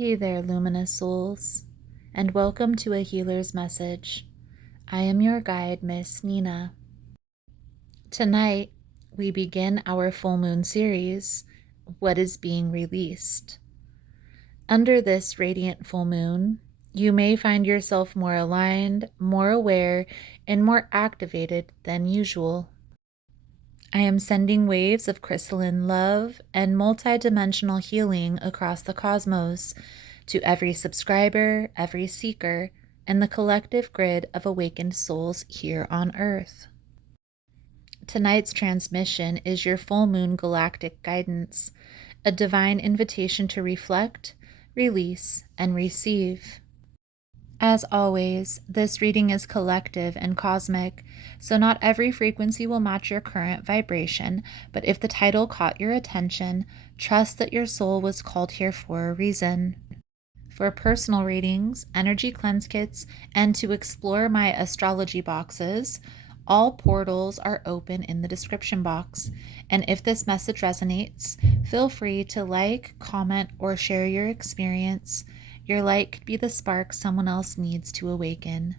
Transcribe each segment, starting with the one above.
Hey there, luminous souls, and welcome to a healer's message. I am your guide, Miss Nina. Tonight, we begin our full moon series, What is Being Released? Under this radiant full moon, you may find yourself more aligned, more aware, and more activated than usual. I am sending waves of crystalline love and multidimensional healing across the cosmos to every subscriber, every seeker, and the collective grid of awakened souls here on Earth. Tonight's transmission is your full moon galactic guidance, a divine invitation to reflect, release, and receive. As always, this reading is collective and cosmic, so not every frequency will match your current vibration, but if the title caught your attention, trust that your soul was called here for a reason. For personal readings, energy cleanse kits, and to explore my astrology boxes, all portals are open in the description box. And if this message resonates, feel free to like, comment, or share your experience. Your light could be the spark someone else needs to awaken.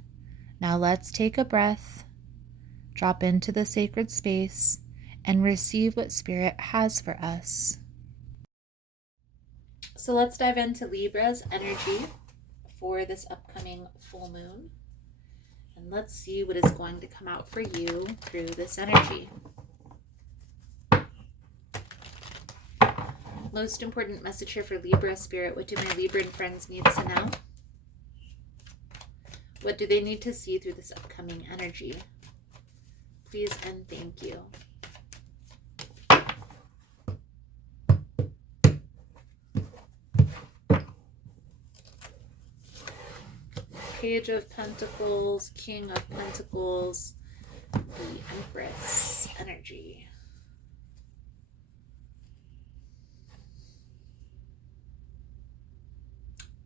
Now let's take a breath, drop into the sacred space, and receive what Spirit has for us. So let's dive into Libra's energy for this upcoming full moon. And let's see what is going to come out for you through this energy. Most important message here for Libra Spirit. What do my Libran friends need to know? What do they need to see through this upcoming energy? Please and thank you. Page of Pentacles, King of Pentacles, the Empress energy.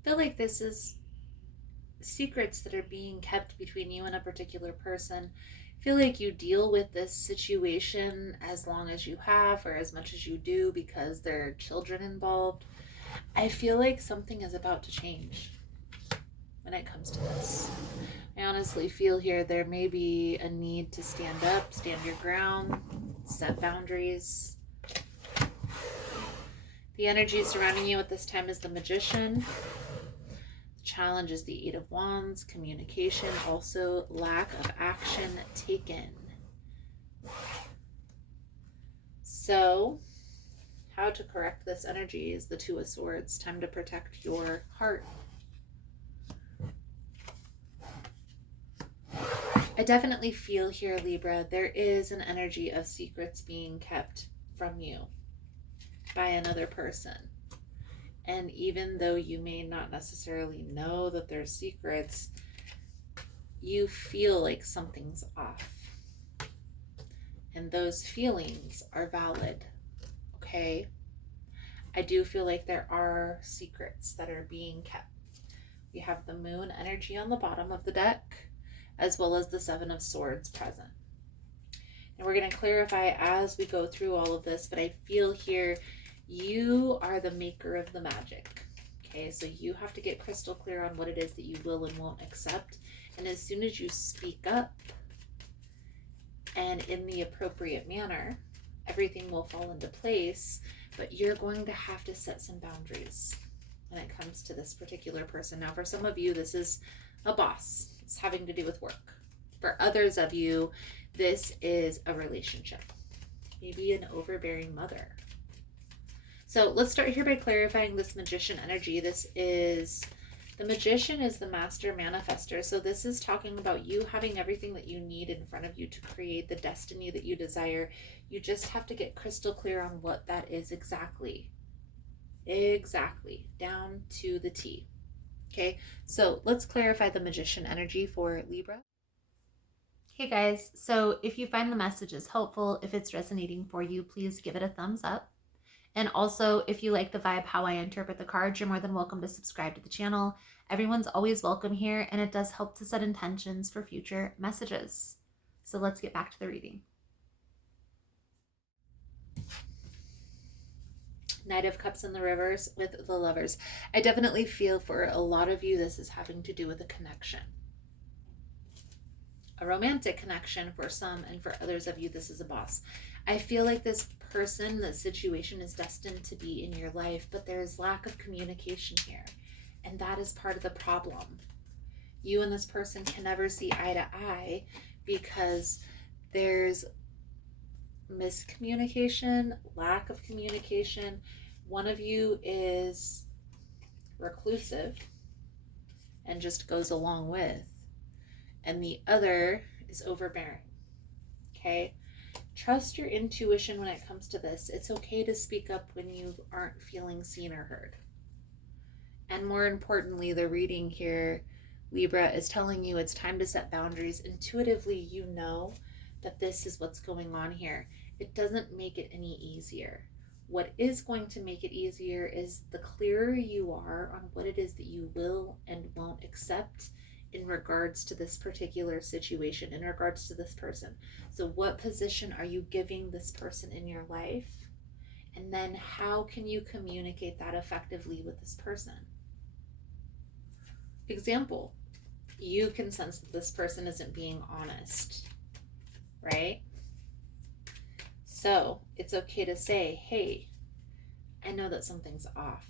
I feel like this is secrets that are being kept between you and a particular person. I feel like you deal with this situation as long as you have or as much as you do because there are children involved. I feel like something is about to change when it comes to this. I honestly feel here there may be a need to stand up, stand your ground, set boundaries. The energy surrounding you at this time is the Magician. Challenge is the Eight of Wands, communication, also lack of action taken. So, how to correct this energy is the Two of Swords. Time to protect your heart. I definitely feel here, Libra, there is an energy of secrets being kept from you by another person. And even though you may not necessarily know that they're secrets, you feel like something's off. And those feelings are valid, okay? I do feel like there are secrets that are being kept. We have the Moon energy on the bottom of the deck, as well as the Seven of Swords present. And we're going to clarify as we go through all of this, but I feel here you are the maker of the magic. Okay, so you have to get crystal clear on what it is that you will and won't accept. And as soon as you speak up and in the appropriate manner, everything will fall into place, but you're going to have to set some boundaries when it comes to this particular person. Now, for some of you, this is a boss. It's having to do with work. For others of you, this is a relationship, maybe an overbearing mother. So let's start here by clarifying this Magician energy. The Magician is the master manifester. So this is talking about you having everything that you need in front of you to create the destiny that you desire. You just have to get crystal clear on what that is exactly. Exactly. Down to the T. Okay, so let's clarify the Magician energy for Libra. Hey guys, so if you find the messages helpful, if it's resonating for you, please give it a thumbs up. And also, if you like the vibe, how I interpret the cards, you're more than welcome to subscribe to the channel. Everyone's always welcome here, and it does help to set intentions for future messages. So let's get back to the reading. Knight of Cups in the reverse with the Lovers. I definitely feel for a lot of you this is having to do with a connection. A romantic connection for some, and for others of you this is a boss. I feel like this person, the situation is destined to be in your life, but there's lack of communication here, and that is part of the problem. You and this person can never see eye to eye because there's miscommunication, lack of communication. One of you is reclusive and just goes along with, and the other is overbearing. Okay? Trust your intuition when it comes to this. It's okay to speak up when you aren't feeling seen or heard. And more importantly, the reading here, Libra, is telling you it's time to set boundaries. Intuitively, you know that this is what's going on here. It doesn't make it any easier. What is going to make it easier is the clearer you are on what it is that you will and won't accept in regards to this particular situation, in regards to this person. So what position are you giving this person in your life? And then how can you communicate that effectively with this person? Example, you can sense that this person isn't being honest, right? So it's okay to say, hey, I know that something's off.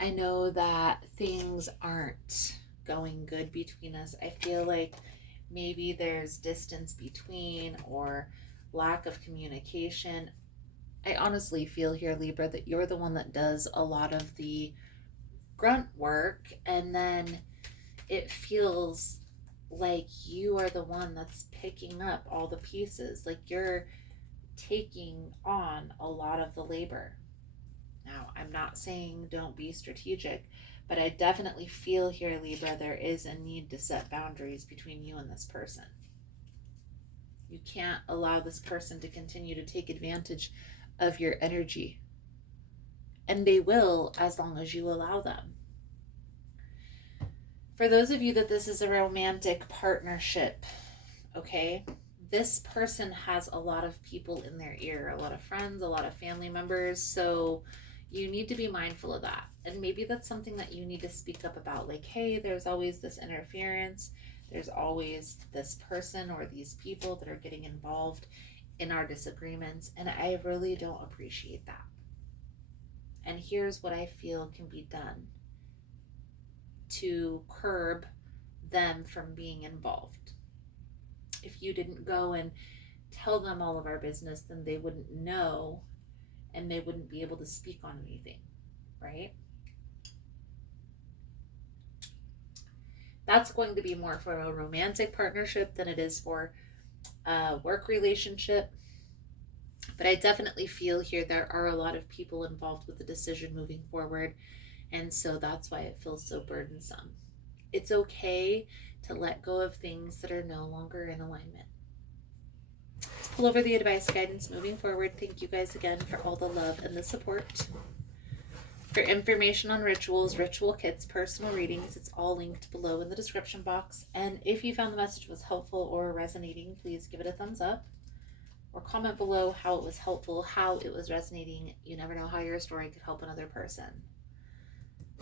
I know that things aren't going good between us. I feel like maybe there's distance between or lack of communication. I honestly feel here, Libra, that you're the one that does a lot of the grunt work, and then it feels like you are the one that's picking up all the pieces, like you're taking on a lot of the labor. Now, I'm not saying don't be strategic, but I definitely feel here, Libra, there is a need to set boundaries between you and this person. You can't allow this person to continue to take advantage of your energy. And they will, as long as you allow them. For those of you that this is a romantic partnership, okay, this person has a lot of people in their ear, a lot of friends, a lot of family members, so you need to be mindful of that. And maybe that's something that you need to speak up about, like, hey, there's always this interference, there's always this person or these people that are getting involved in our disagreements, and I really don't appreciate that. And here's what I feel can be done to curb them from being involved. If you didn't go and tell them all of our business, then they wouldn't know and they wouldn't be able to speak on anything, right? That's going to be more for a romantic partnership than it is for a work relationship. But I definitely feel here there are a lot of people involved with the decision moving forward, and so that's why it feels so burdensome. It's okay to let go of things that are no longer in alignment. Let's pull over the advice guidance moving forward. Thank you guys again for all the love and the support. For information on rituals, ritual kits, personal readings, it's all linked below in the description box. And if you found the message was helpful or resonating, please give it a thumbs up or comment below how it was helpful, how it was resonating. You never know how your story could help another person.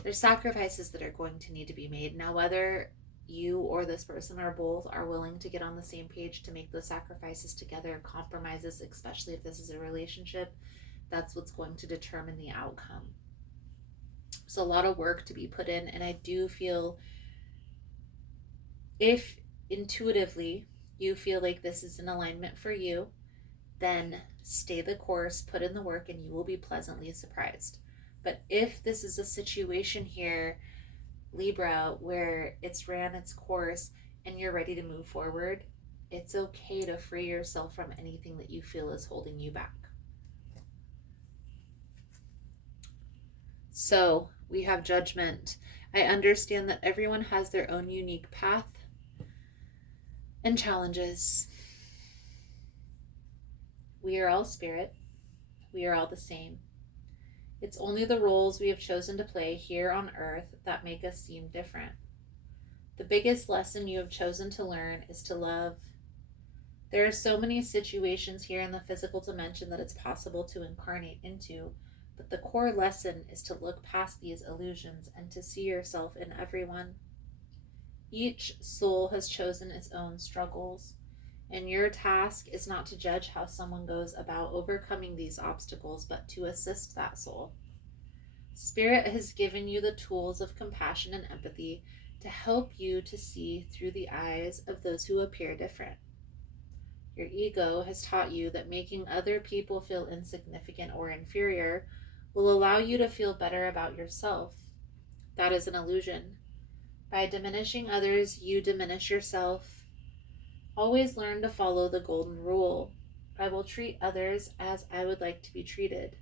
There's sacrifices that are going to need to be made. Now, whether you or this person or both are willing to get on the same page to make those sacrifices together, compromises, especially if this is a relationship, that's what's going to determine the outcome. There's a lot of work to be put in, and I do feel if intuitively you feel like this is an alignment for you, then stay the course, put in the work, and you will be pleasantly surprised. But if this is a situation here, Libra, where it's ran its course and you're ready to move forward, it's okay to free yourself from anything that you feel is holding you back. So we have Judgment. I understand that everyone has their own unique path and challenges. We are all spirit. We are all the same. It's only the roles we have chosen to play here on earth that make us seem different. The biggest lesson you have chosen to learn is to love. There are so many situations here in the physical dimension that it's possible to incarnate into, But the core lesson is to look past these illusions and to see yourself in everyone. Each soul has chosen its own struggles, and your task is not to judge how someone goes about overcoming these obstacles, but to assist that soul. Spirit has given you the tools of compassion and empathy to help you to see through the eyes of those who appear different. Your ego has taught you that making other people feel insignificant or inferior will allow you to feel better about yourself. That is an illusion. By diminishing others, you diminish yourself. Always learn to follow the golden rule. I will treat others as I would like to be treated.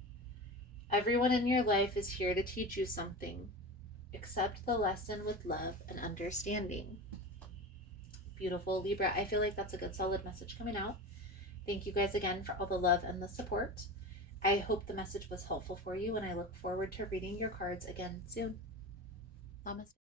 Everyone in your life is here to teach you something. Accept the lesson with love and understanding. Beautiful Libra. I feel like that's a good solid message coming out. Thank you guys again for all the love and the support. I hope the message was helpful for you, and I look forward to reading your cards again soon. Namaste.